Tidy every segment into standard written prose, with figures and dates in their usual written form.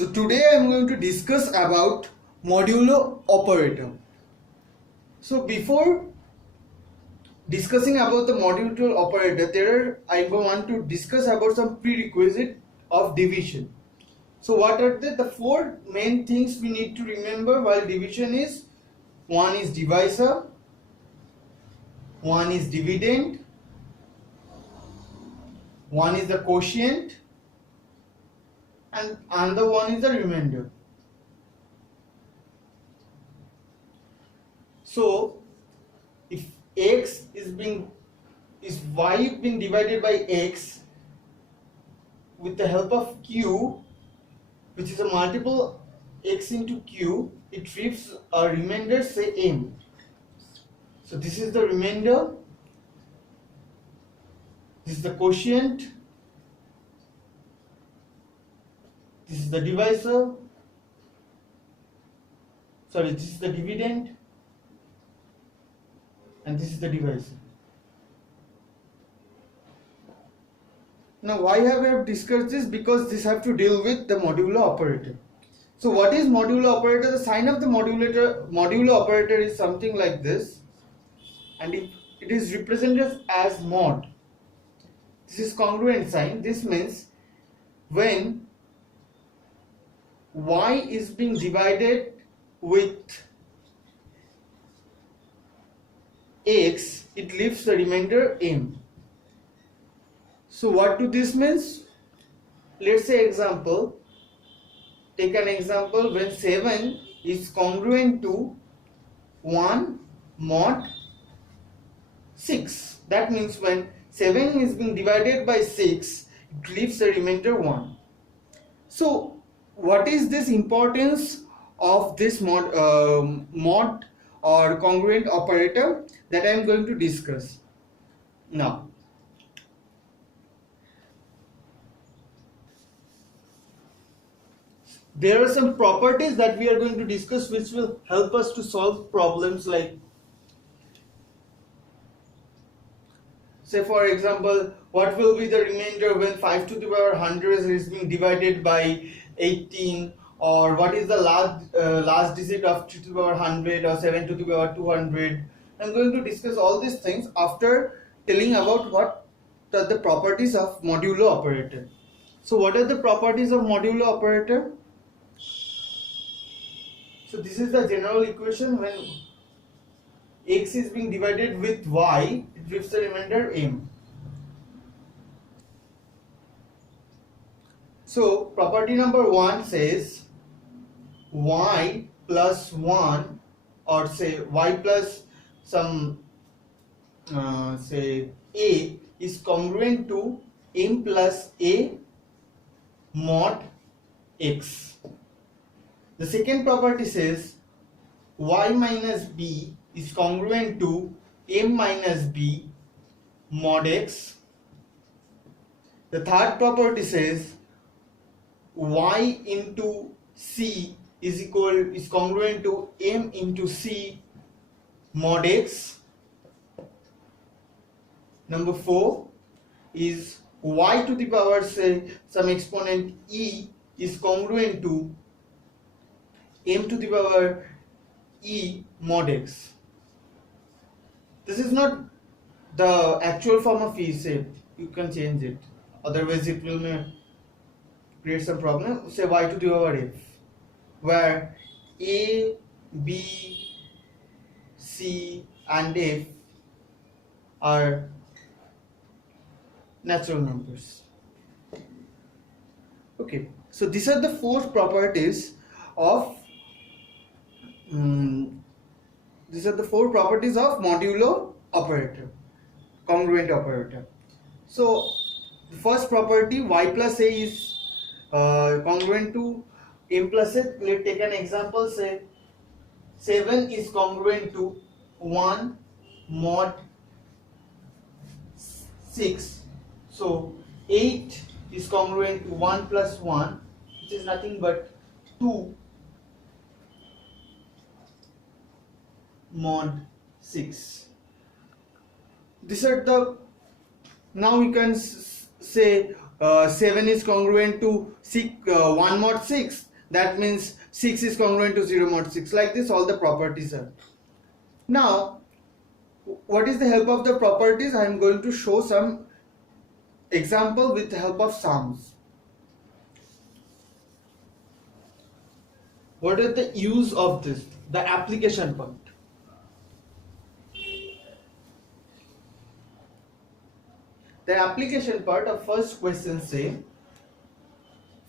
So today I am going to discuss about modulo operator. So before discussing about the modulo operator, I want to discuss about some prerequisite of division. So what are the four main things we need to remember while division is? One is divisor, one is dividend, one is the quotient, and another one is the remainder. So if x is y being divided by x with the help of q, which is a multiple x into q, it leaves a remainder, say m. So this is the remainder, this is the quotient, this is the divisor, this is the dividend, and this is the divisor. Now why have I discussed this? Because this have to deal with the modulo operator. So what is modulo operator? The sign of the modulo operator is something like this, and it is represented as mod. This is congruent sign. This means when y is being divided with x, it leaves the remainder m. So what do this means? Let's say example, take an example when 7 is congruent to 1 mod 6. That means when 7 is being divided by 6, it leaves the remainder 1. So what is this importance of this mod or congruent operator that I am going to discuss now. There are some properties that we are going to discuss which will help us to solve problems like, say for example, what will be the remainder when 5 to the power 100 is being divided by 18, or what is the last digit of 2 to the power 100 or 7 to the power 200. I'm going to discuss all these things after telling about what are the properties of modulo operator. So what are the properties of modulo operator? So this is the general equation. When x is being divided with y, it gives the remainder m. So property number 1 says y plus 1, or say y plus some say a is congruent to m plus a mod x. The second property says y minus b is congruent to m minus b mod x. The third property says y into c is congruent to m into c mod x. Number 4 is y to the power, say some exponent e, is congruent to m to the power e mod x. This is not the actual form of e, say you can change it, otherwise it will create some problem. Say y to the power f, where a, b, c and f are natural numbers. Okay, so these are the four properties of modulo operator, congruent operator. So the first property, y plus a is congruent to m plus a. Let's take an example. Say 7 is congruent to 1 mod 6. So 8 is congruent to 1 plus 1, which is nothing but 2 mod 6. These are the, now we can say 7 is congruent to 1 mod 6. that means 6 is congruent to 0 mod 6. Like this all the properties are. Now what is the help of the properties? I am going to show some example with the help of sums. What is the use of this? The application part. The application part of first question say,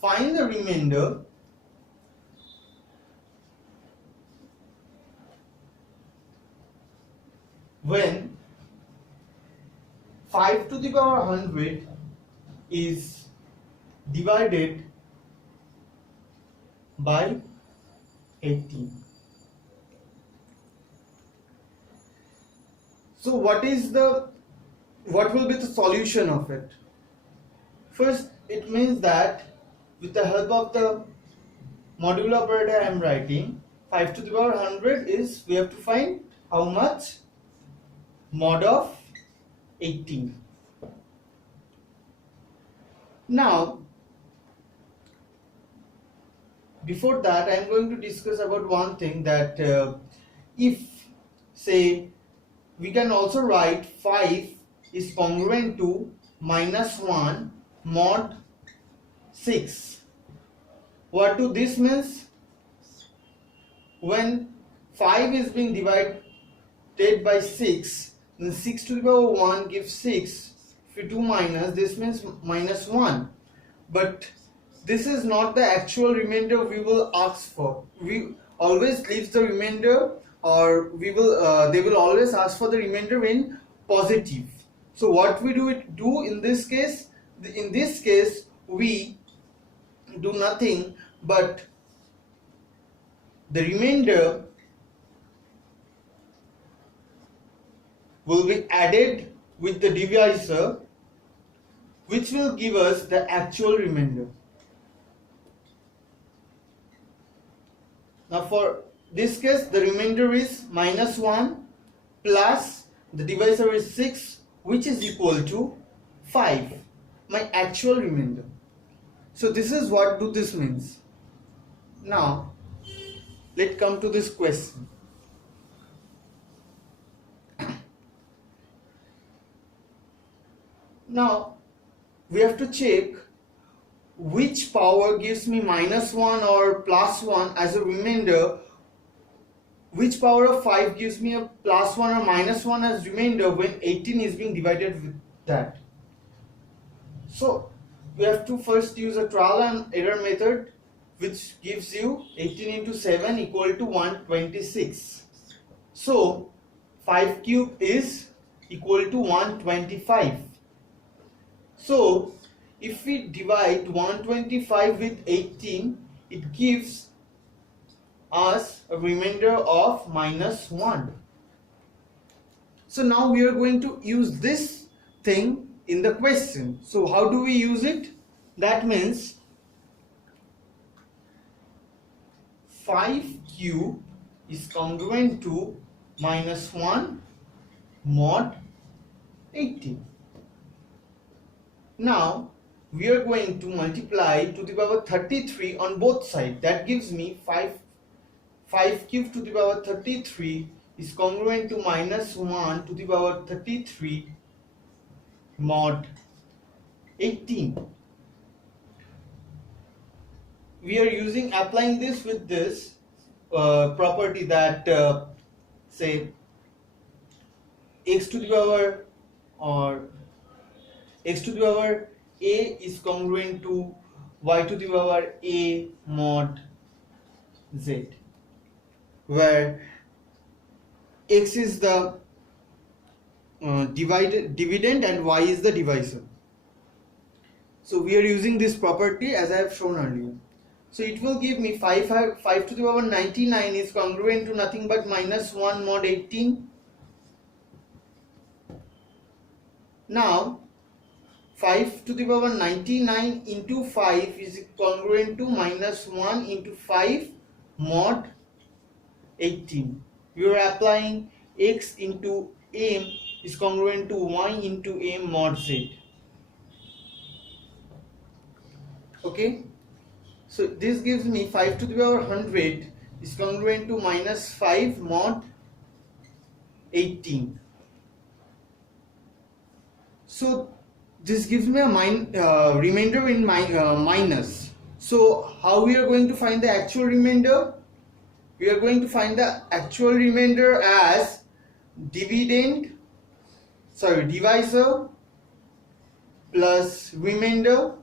find the remainder when 5 to the power 100 is divided by 18. So what will be the solution of it? First, it means that with the help of the modulo operator I am writing, 5 to the power 100 is, we have to find how much? Mod of 18. Now, before that I am going to discuss about one thing, that if say we can also write 5 is congruent to -1 mod 6. What do this means? When 5 is being divided by 6, then 6 to the power 1 gives 6. If we do minus, this means -1. But this is not the actual remainder we will ask for. We always leave the remainder, or we will they will always ask for the remainder in positive. So what we do in this case? In this case we do nothing but the remainder will be added with the divisor, which will give us the actual remainder. Now for this case the remainder is -1 plus the divisor is 6, which is equal to 5, my actual remainder. So this is what this means. Now let's come to this question. Now we have to check which power gives me -1 or +1 as a remainder, which power of 5 gives me a +1 or -1 as remainder when 18 is being divided with that. So we have to first use a trial and error method, which gives you 18 into 7 equal to 126. So 5 cube is equal to 125. So if we divide 125 with 18, it gives us a remainder of -1. So now we are going to use this thing in the question. So how do we use it? That means 5 cube is congruent to -1 mod 18. Now we are going to multiply to the power 33 on both sides. That gives me 5 cube to the power 33 is congruent to -1 to the power 33 mod 18. We are applying this with this property, that say x to the power a is congruent to y to the power a mod z, where x is the dividend and y is the divisor. So we are using this property as I have shown earlier. So it will give me 5 to the power 99 is congruent to nothing but -1 mod 18. Now 5 to the power 99 into 5 is congruent to -1 into 5 mod 18. We are applying x into m is congruent to y into m mod z. Okay, So this gives me 5 to the power 100 is congruent to minus 5 mod 18. So this gives me a remainder in minus. So how we are going to find the actual remainder? We are going to find the actual remainder as divisor plus remainder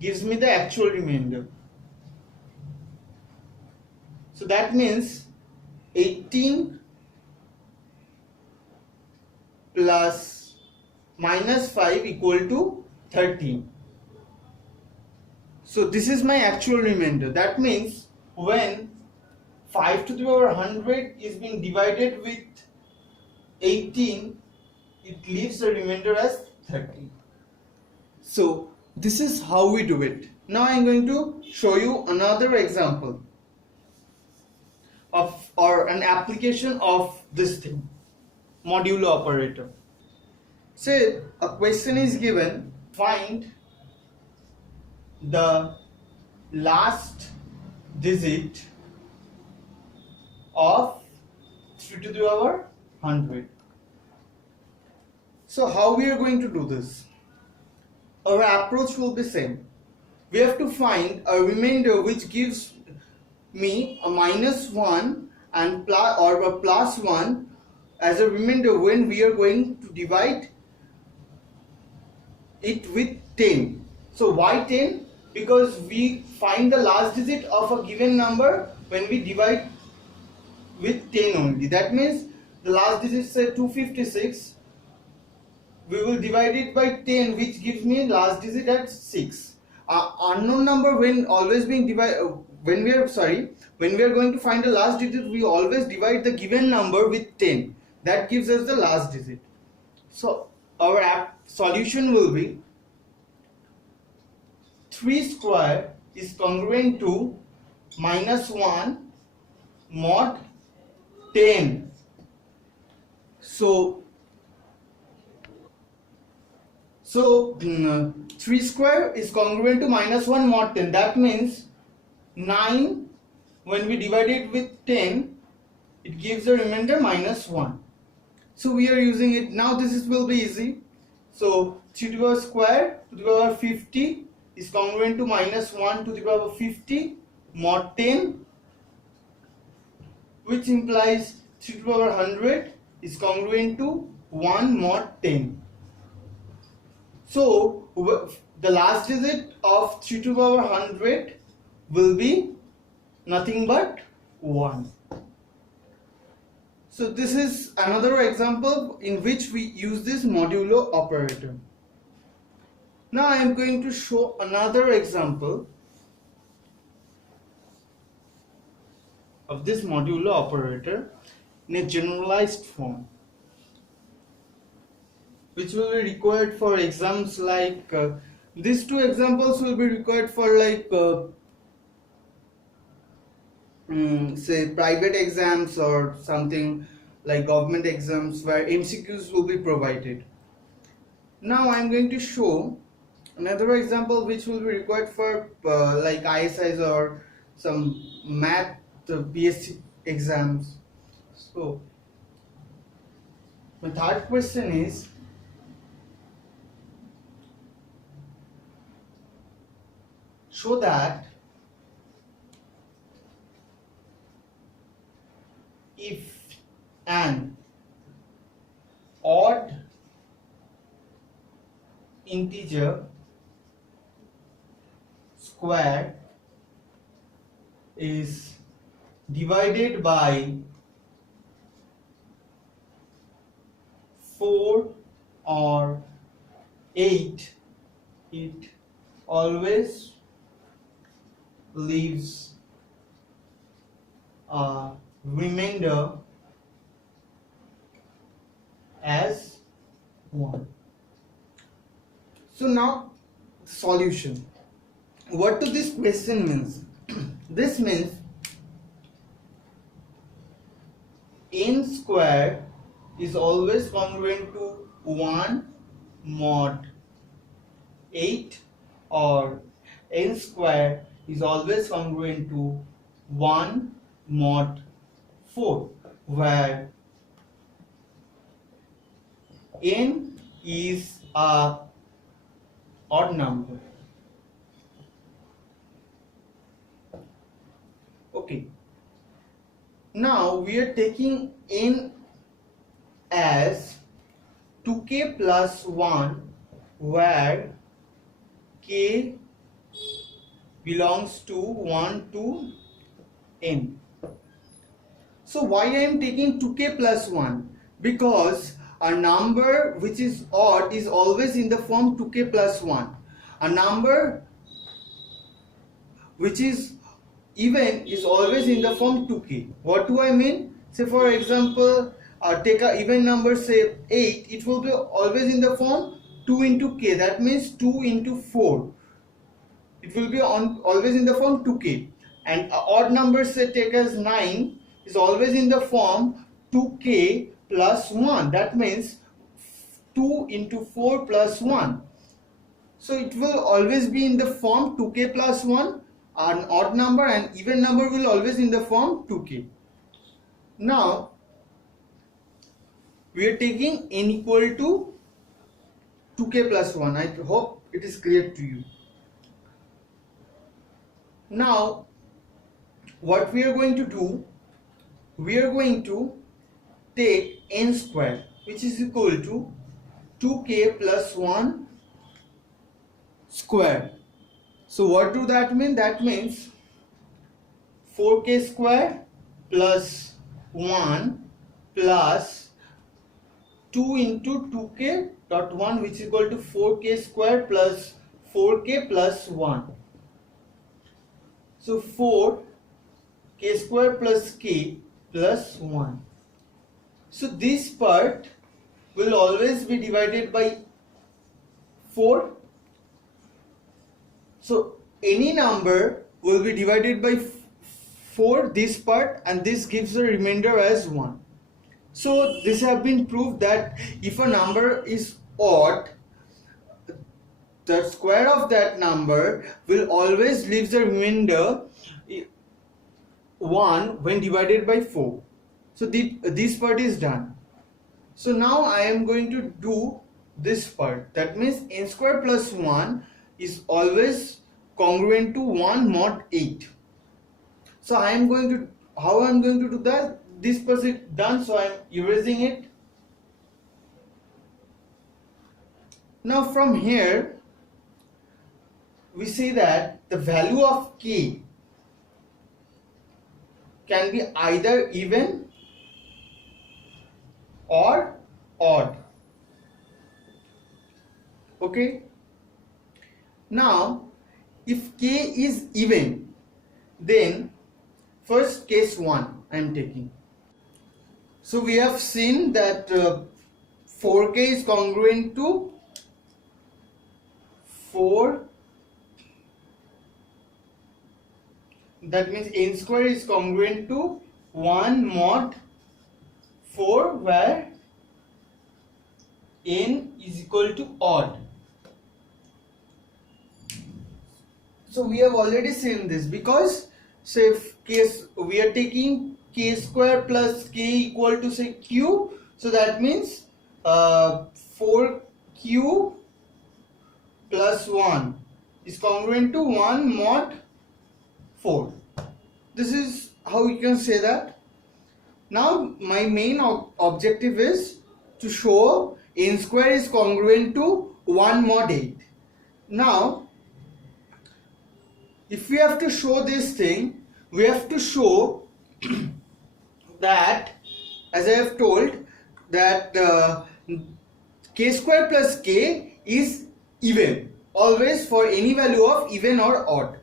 gives me the actual remainder. So that means 18 plus minus 5 equal to 13. So this is my actual remainder. That means when 5 to the power 100 is being divided with 18, it leaves a remainder as 30. So this is how we do it. Now I am going to show you another example of or an application of this thing, modulo operator. Say a question is given, find the last digit of 3 to the power 100. So how we are going to do this? Our approach will be same. We have to find a remainder which gives me a minus 1 and a plus 1 as a remainder when we are going to divide it with 10. So why 10? Because we find the last digit of a given number when we divide with 10 only. That means the last digit, say 256, we will divide it by 10, which gives me last digit at 6. Unknown number when always being divided, when we are going to find the last digit, we always divide the given number with 10. That gives us the last digit. So our solution will be 3 square is congruent to minus 1 mod 10. So 3 square is congruent to minus 1 mod 10. That means 9, when we divide it with 10, it gives a remainder minus 1. So we are using it now. Will be easy. So 3 to the power square to the power 50 is congruent to minus 1 to the power 50 mod 10, which implies 3 to the power 100 is congruent to 1 mod 10. So the last digit of 3 to the power 100 will be nothing but 1. So this is another example in which we use this modulo operator. Now I am going to show another example of this modulo operator in a generalized form, which will be required for exams like these two examples will be required for like say private exams or something like government exams where MCQs will be provided. Now I am going to show another example which will be required for like ISIs or some math BSc exams. So my third question is, show that if an odd integer square is divided by 4 or 8, it always leaves a remainder as 1. So now solution. What do this question means? This means n square is always congruent to 1 mod 8 or n square is always congruent to 1 mod 4, where n is a odd number. Okay, now we are taking n as 2k plus 1, where k belongs to 1 to n. So why I am taking 2k plus 1? Because a number which is odd is always in the form 2k plus 1. A number which is even is always in the form 2k. What do I mean? Say for example, take a even number, say 8, it will be always in the form 2 into k. That means 2 into 4. It will be always in the form 2k. And odd number, say take as 9, is always in the form 2k plus 1. That means 2 into 4 plus 1. So it will always be in the form 2k plus 1. An odd number and even number will always in the form 2k. Now we are taking n equal to 2k plus 1. I hope it is clear to you. Now what we are going to do, we are going to take n square, which is equal to 2k plus 1 square. So what do that mean? That means 4k square plus 1 plus 2 into 2k dot 1, which is equal to 4k square plus 4k plus 1. So 4k square plus k plus 1. So this part will always be divided by 4. So any number will be divided by 4, this part, and this gives a remainder as 1. So this have been proved that if a number is odd, the square of that number will always leave the remainder 1 when divided by 4. So this part is done. So now I am going to do this part. That means n square plus 1 is always congruent to 1 mod 8. So I am going to, how I am going to do that? This part is done, so I am erasing it. Now from here we see that the value of k can be either even or odd. Okay. Now if k is even, then first case 1 I am taking. So we have seen that 4k is congruent to 4, that means n square is congruent to 1 mod 4, where n is equal to odd. So we have already seen this, because say if case we are taking k square plus k equal to say q, so that means 4q plus 1 is congruent to 1 mod 4. This is how you can say that. Now my main objective is to show n square is congruent to 1 mod 8. Now if we have to show this thing, we have to show that, as I have told, that k square plus k is even, always for any value of even or odd.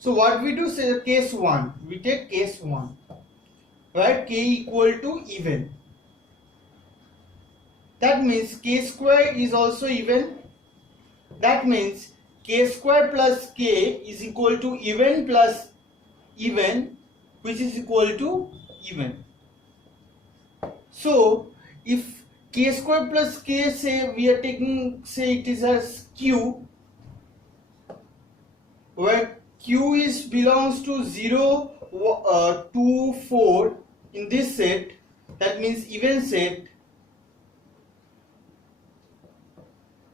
So what we do, say case 1, we take case 1 where k equal to even. That means k square is also even. That means k square plus k is equal to even plus even, which is equal to even. So if k square plus k, say we are taking, say it is as q, where q is belongs to 0, 2, 4 in this set, that means even set,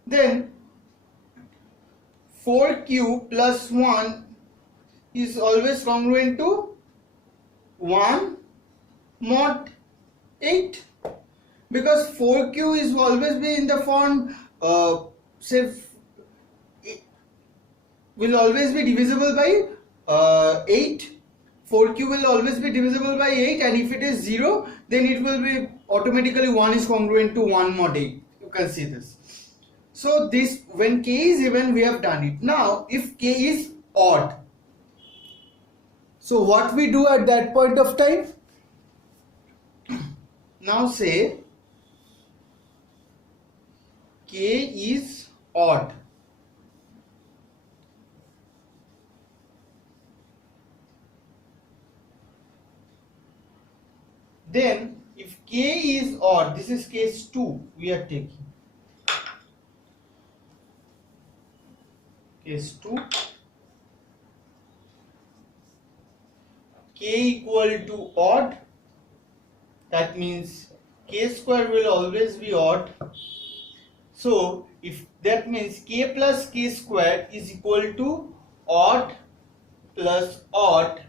then 4q plus 1 is always congruent to 1 mod 8, because 4q is always be in the form say will always be divisible by 8. 4q will always be divisible by 8, and if it is 0, then it will be automatically 1 is congruent to 1 mod 8. You can see this. So this, when k is even, we have done it. Now if k is odd, so what we do at that point of time? Now say k is odd. Then if k is odd, this is case 2 we are taking. Case 2, k equal to odd, that means k square will always be odd. So if that means k plus k square is equal to odd plus odd,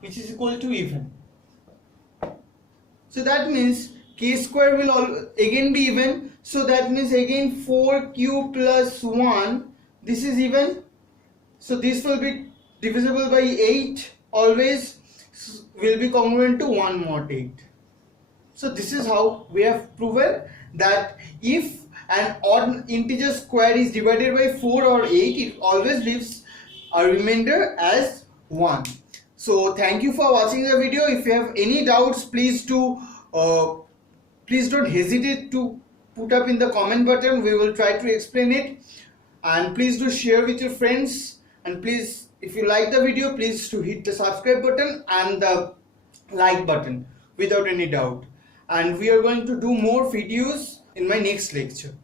which is equal to even. So that means k square will again be even, so that means again 4q plus 1, this is even, so this will be divisible by 8, always will be congruent to 1 mod 8. So this is how we have proven that if an odd integer square is divided by 4 or 8, it always leaves a remainder as 1. So thank you for watching the video. If you have any doubts, please don't hesitate to put up in the comment button. We will try to explain it, and please do share with your friends, and please, if you like the video, please to hit the subscribe button and the like button without any doubt. And we are going to do more videos in my next lecture.